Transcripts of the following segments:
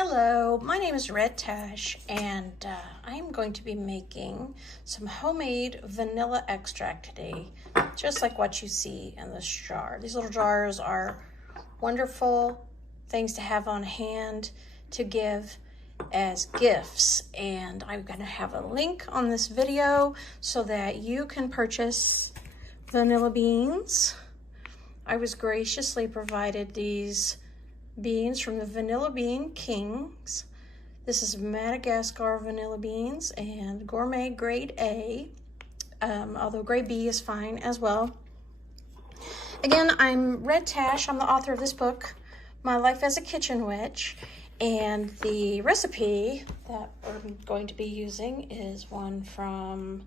Hello, my name is Red Tash, and I'm going to be making some homemade vanilla extract today, just like what you see in this jar. These little jars are wonderful things to have on hand to give as gifts, and I'm going to have a link on this video so that you can purchase vanilla beans. I was graciously provided these beans from the Vanilla Bean Kings. This is Madagascar vanilla beans and gourmet grade A, although grade B is fine as well. Again, I'm Red Tash. I'm the author of this book, My Life as a Kitchen Witch, and the recipe that we're going to be using is one from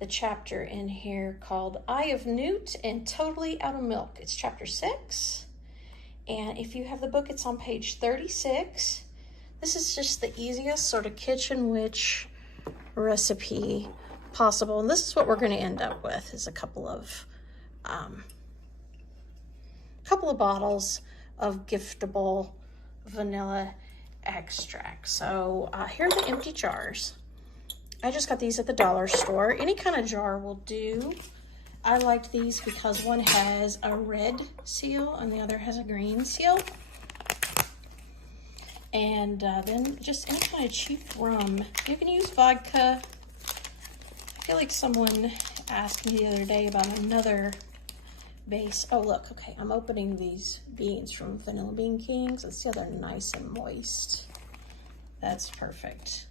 the chapter in here called Eye of Newt and Totally Out of Milk. It's chapter 6. And if you have the book, it's on page 36. This is just the easiest sort of kitchen witch recipe possible. And this is what we're going to end up with, is a couple of bottles of giftable vanilla extract. So here are the empty jars. I just got these at the dollar store. Any kind of jar will do. I liked these because one has a red seal and the other has a green seal. And then just any kind of cheap rum. You can use vodka. I feel like someone asked me the other day about another base. Oh, look, okay, I'm opening these beans from Vanilla Bean Kings. Let's see how they're nice and moist. That's perfect.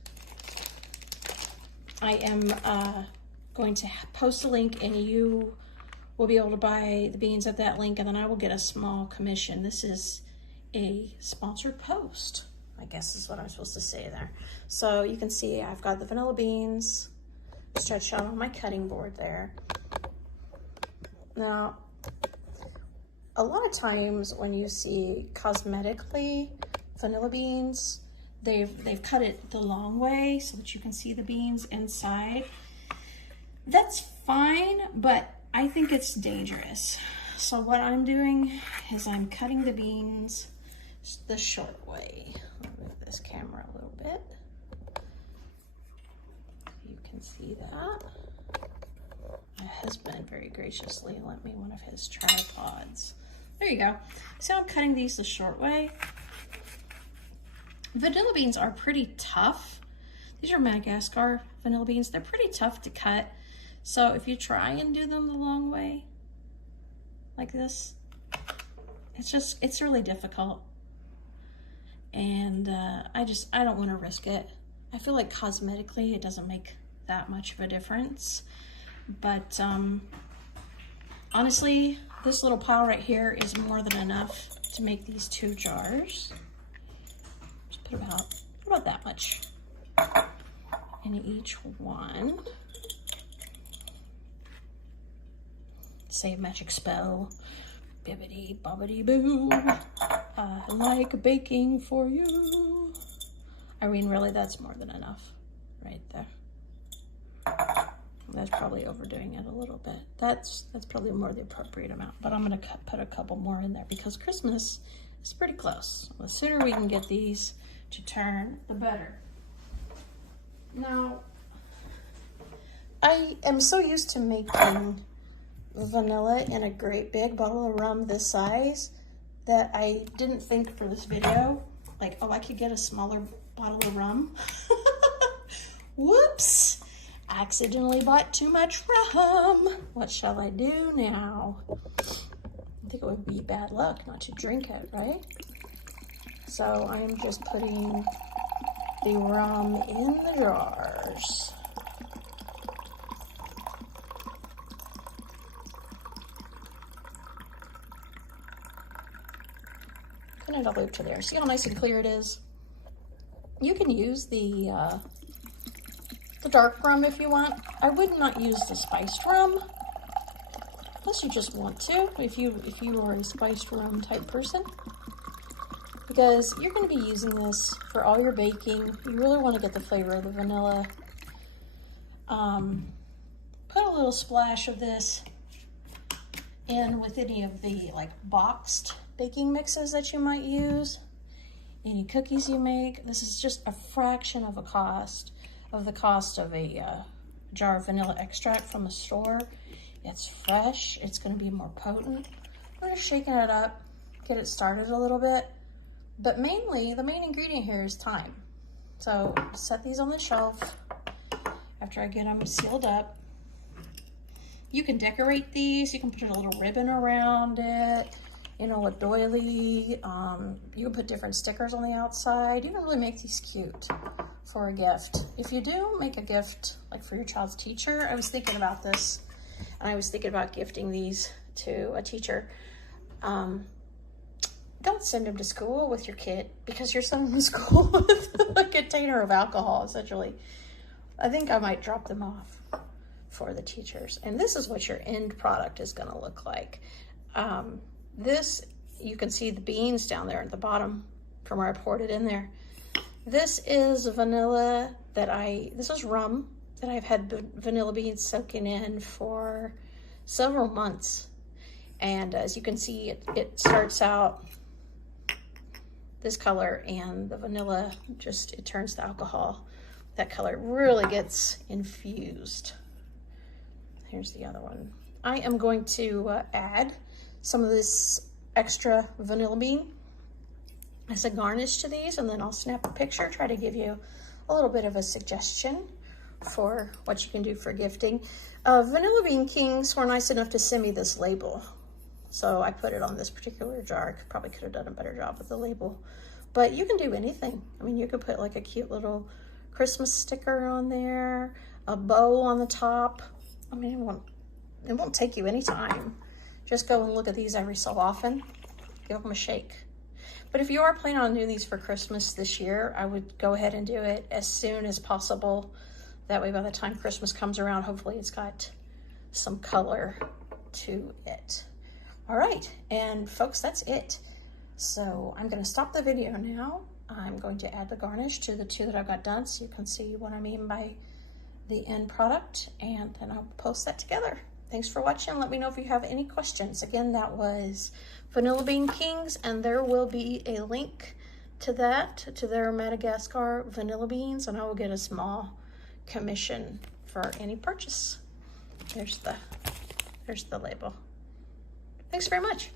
I am going to post a link, and you will be able to buy the beans at that link, and then I will get a small commission. This is a sponsored post, I guess is what I'm supposed to say there. So you can see I've got the vanilla beans stretched out on my cutting board there. Now, a lot of times when you see cosmetically vanilla beans, they've cut it the long way so that you can see the beans inside. That's fine, but I think it's dangerous. So what I'm doing is I'm cutting the beans the short way. I'll move this camera a little bit. You can see that. My husband very graciously lent me one of his tripods. There you go. So I'm cutting these the short way. Vanilla beans are pretty tough. These are Madagascar vanilla beans. They're pretty tough to cut. So if you try and do them the long way, like this, it's really difficult. And I don't want to risk it. I feel like cosmetically it doesn't make that much of a difference. But honestly, this little pile right here is more than enough to make these 2 jars. Just put about that much in each one. Say a magic spell. Bibbidi bobbidi boo. I like baking for you. I mean, really, that's more than enough right there. That's probably overdoing it a little bit. That's probably more the appropriate amount, but I'm gonna put a couple more in there because Christmas is pretty close. The sooner we can get these to turn, the better. Now, I am so used to making vanilla in a great big bottle of rum this size that I didn't think for this video, like, oh, I could get a smaller bottle of rum. Whoops, accidentally bought too much rum. What shall I do now? I think it would be bad luck not to drink it, right? So I'm just putting the rum in the jars. Put it all over to there. See how nice and clear it is? You can use the dark rum if you want. I would not use the spiced rum, unless you just want to, if you are a spiced rum type person, because you're going to be using this for all your baking. You really want to get the flavor of the vanilla. Put a little splash of this in with any of the like boxed baking mixes that you might use, any cookies you make. This is just a fraction of the cost of a jar of vanilla extract from a store. It's fresh. It's going to be more potent. I'm just shaking it up, get it started a little bit. But mainly, the main ingredient here is thyme. So set these on the shelf after I get them sealed up. You can decorate these. You can put a little ribbon around it, you know, a doily. You can put different stickers on the outside. You can really make these cute for a gift. If you do make a gift, like for your child's teacher, I was thinking about this, and I was thinking about gifting these to a teacher. Don't send them to school with your kid, because you're sending them to school with a container of alcohol, essentially. I think I might drop them off for the teachers. And this is what your end product is going to look like. This, you can see the beans down there at the bottom from where I poured it in there. This is vanilla this is rum that I've had vanilla beans soaking in for several months. And as you can see, it starts out this color, and the vanilla it turns the alcohol. That color really gets infused. Here's the other one. I am going to add some of this extra vanilla bean as a garnish to these, and then I'll snap a picture, try to give you a little bit of a suggestion for what you can do for gifting. Vanilla Bean Kings were nice enough to send me this label. So I put it on this particular jar. I probably could have done a better job with the label, but you can do anything. I mean, you could put like a cute little Christmas sticker on there, a bow on the top. I mean, it won't take you any time. Just go and look at these every so often. Give them a shake. But if you are planning on doing these for Christmas this year, I would go ahead and do it as soon as possible. That way, by the time Christmas comes around, hopefully it's got some color to it. All right, and folks, that's it. So I'm going to stop the video now. I'm going to add the garnish to the two that I've got done, so you can see what I mean by the end product, and then I'll post that together. Thanks for watching. Let me know if you have any questions. Again, that was Vanilla Bean Kings, and there will be a link to that, to their Madagascar vanilla beans, and I will get a small commission for any purchase. There's the label. Thanks very much.